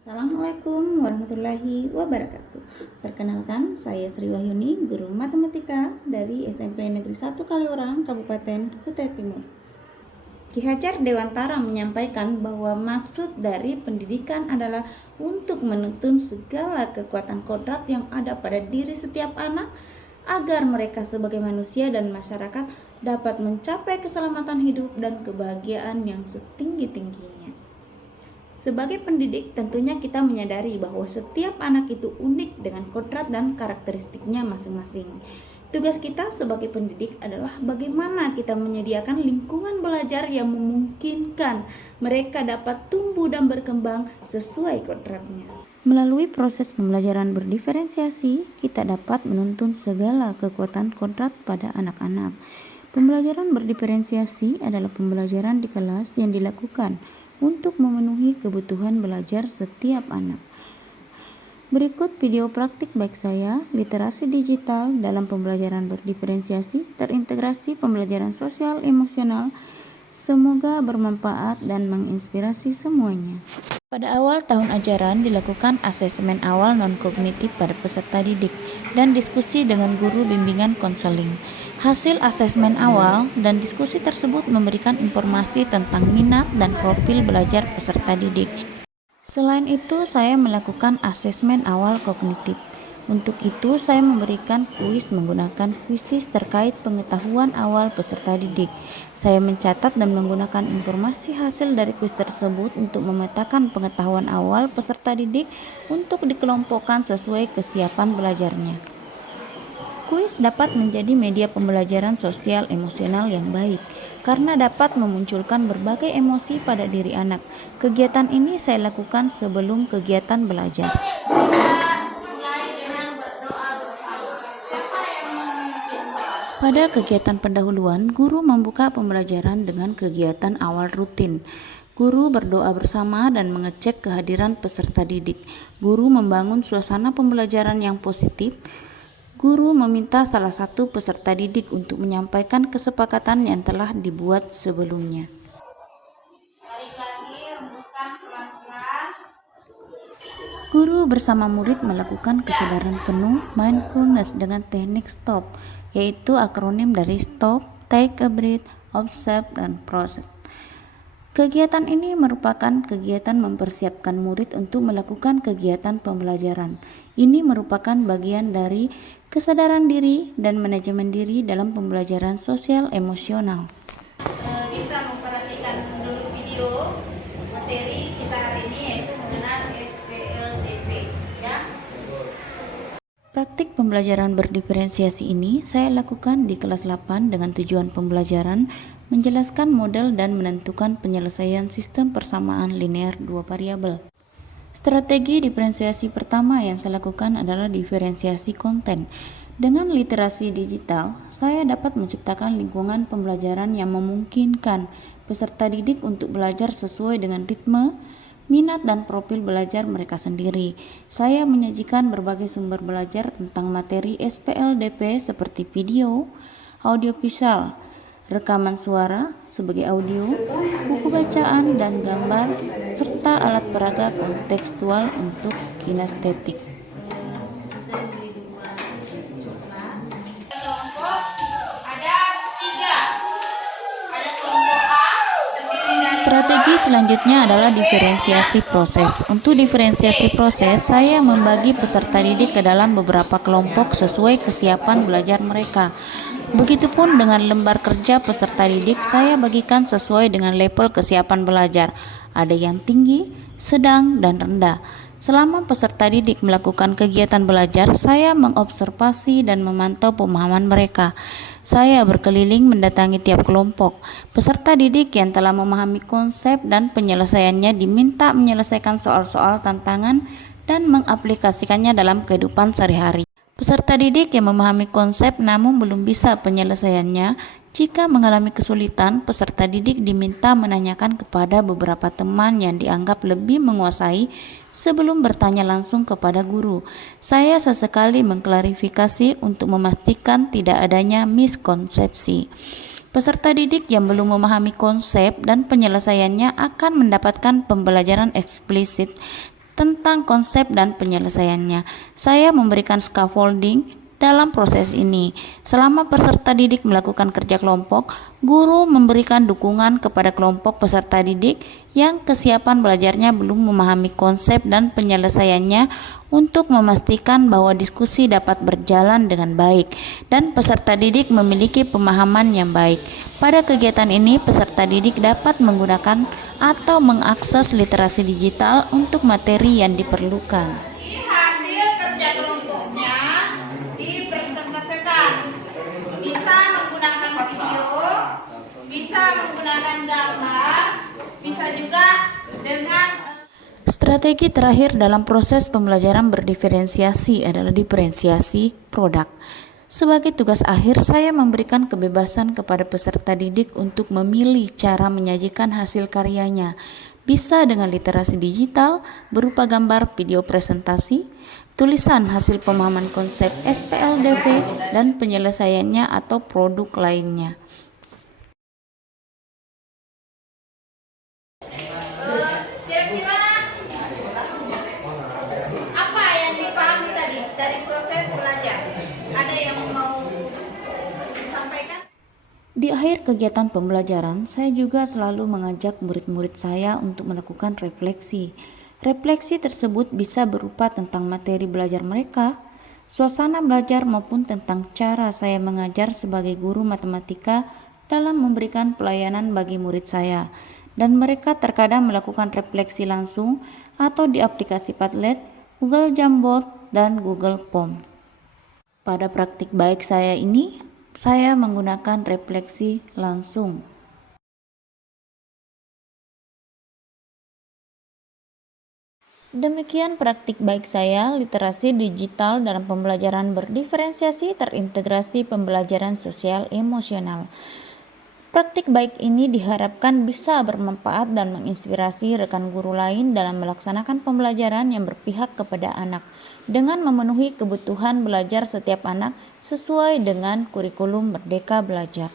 Assalamualaikum warahmatullahi wabarakatuh. Perkenalkan, saya Sri Wahyuni, guru matematika dari SMP Negeri 1 Kaliurang, Kabupaten Kutai Timur. Ki Hajar Dewantara menyampaikan bahwa maksud dari pendidikan adalah untuk menuntun segala kekuatan kodrat yang ada pada diri setiap anak agar mereka sebagai manusia dan masyarakat dapat mencapai keselamatan hidup dan kebahagiaan yang setinggi-tingginya. Sebagai pendidik, tentunya kita menyadari bahwa setiap anak itu unik dengan kodrat dan karakteristiknya masing-masing. Tugas kita sebagai pendidik adalah bagaimana kita menyediakan lingkungan belajar yang memungkinkan mereka dapat tumbuh dan berkembang sesuai kodratnya. Melalui proses pembelajaran berdiferensiasi, kita dapat menuntun segala kekuatan kodrat pada anak-anak. Pembelajaran berdiferensiasi adalah pembelajaran di kelas yang dilakukan untuk memenuhi kebutuhan belajar setiap anak. Berikut video praktik baik saya, literasi digital dalam pembelajaran berdiferensiasi, terintegrasi pembelajaran sosial emosional. Semoga bermanfaat dan menginspirasi semuanya. Pada awal tahun ajaran dilakukan asesmen awal non-kognitif pada peserta didik dan diskusi dengan guru bimbingan konseling. Hasil asesmen awal dan diskusi tersebut memberikan informasi tentang minat dan profil belajar peserta didik. Selain itu, saya melakukan asesmen awal kognitif. Untuk itu, saya memberikan kuis menggunakan kuisis terkait pengetahuan awal peserta didik. Saya mencatat dan menggunakan informasi hasil dari kuis tersebut untuk memetakan pengetahuan awal peserta didik untuk dikelompokkan sesuai kesiapan belajarnya. Kuis dapat menjadi media pembelajaran sosial emosional yang baik karena dapat memunculkan berbagai emosi pada diri anak. Kegiatan ini saya lakukan sebelum kegiatan belajar. Pada kegiatan pendahuluan, guru membuka pembelajaran dengan kegiatan awal rutin. Guru berdoa bersama dan mengecek kehadiran peserta didik. Guru membangun suasana pembelajaran yang positif. Guru meminta salah satu peserta didik untuk menyampaikan kesepakatan yang telah dibuat sebelumnya. Guru bersama murid melakukan kesadaran penuh mindfulness dengan teknik STOP, yaitu akronim dari Stop, Take a Breath, Observe, dan Process. Kegiatan ini merupakan kegiatan mempersiapkan murid untuk melakukan kegiatan pembelajaran. Ini merupakan bagian dari kesadaran diri dan manajemen diri dalam pembelajaran sosial emosional. Bisa memperhatikan dulu video materi kita hari ini, yaitu mengenal SPLDP, ya. Praktik pembelajaran berdiferensiasi ini saya lakukan di kelas 8 dengan tujuan pembelajaran menjelaskan model dan menentukan penyelesaian sistem persamaan linear dua variabel. Strategi diferensiasi pertama yang saya lakukan adalah diferensiasi konten. Dengan literasi digital, saya dapat menciptakan lingkungan pembelajaran yang memungkinkan peserta didik untuk belajar sesuai dengan ritme, minat, dan profil belajar mereka sendiri. Saya menyajikan berbagai sumber belajar tentang materi SPLDP seperti video, audiovisual, rekaman suara sebagai audio, buku bacaan dan gambar, serta alat peraga kontekstual untuk kinestetik. Strategi selanjutnya adalah diferensiasi proses. Untuk diferensiasi proses, saya membagi peserta didik ke dalam beberapa kelompok sesuai kesiapan belajar mereka. Begitupun dengan lembar kerja peserta didik, saya bagikan sesuai dengan level kesiapan belajar. Ada yang tinggi, sedang, dan rendah. Selama peserta didik melakukan kegiatan belajar, saya mengobservasi dan memantau pemahaman mereka. Saya berkeliling mendatangi tiap kelompok. Peserta didik yang telah memahami konsep dan penyelesaiannya diminta menyelesaikan soal-soal tantangan dan mengaplikasikannya dalam kehidupan sehari-hari. Peserta didik yang memahami konsep namun belum bisa penyelesaiannya, jika mengalami kesulitan, peserta didik diminta menanyakan kepada beberapa teman yang dianggap lebih menguasai sebelum bertanya langsung kepada guru. Saya sesekali mengklarifikasi untuk memastikan tidak adanya miskonsepsi. Peserta didik yang belum memahami konsep dan penyelesaiannya akan mendapatkan pembelajaran eksplisit tentang konsep dan penyelesaiannya. Saya memberikan scaffolding dalam proses ini. Selama peserta didik melakukan kerja kelompok, guru memberikan dukungan kepada kelompok peserta didik yang kesiapan belajarnya belum memahami konsep dan penyelesaiannya untuk memastikan bahwa diskusi dapat berjalan dengan baik dan peserta didik memiliki pemahaman yang baik. Pada kegiatan ini, peserta didik dapat menggunakan atau mengakses literasi digital untuk materi yang diperlukan. Hasil kerja kelompoknya dipresentasikan. Bisa menggunakan video, bisa menggunakan gambar, bisa juga dengan strategi terakhir dalam proses pembelajaran berdiferensiasi adalah diferensiasi produk. Sebagai tugas akhir, saya memberikan kebebasan kepada peserta didik untuk memilih cara menyajikan hasil karyanya. Bisa dengan literasi digital berupa gambar video presentasi, tulisan hasil pemahaman konsep SPLDV, dan penyelesaiannya atau produk lainnya. Kira-kira apa yang dipahami tadi dari proses belajar? Ada yang mau sampaikan? Di akhir kegiatan pembelajaran, saya juga selalu mengajak murid-murid saya untuk melakukan refleksi. Refleksi tersebut bisa berupa tentang materi belajar mereka, suasana belajar maupun tentang cara saya mengajar sebagai guru matematika dalam memberikan pelayanan bagi murid saya. Dan mereka terkadang melakukan refleksi langsung atau di aplikasi Padlet, Google Jamboard, dan Google Form. Pada praktik baik saya ini, saya menggunakan refleksi langsung. Demikian praktik baik saya, literasi digital dalam pembelajaran berdiferensiasi terintegrasi pembelajaran sosial emosional. Praktik baik ini diharapkan bisa bermanfaat dan menginspirasi rekan guru lain dalam melaksanakan pembelajaran yang berpihak kepada anak dengan memenuhi kebutuhan belajar setiap anak sesuai dengan kurikulum Merdeka Belajar.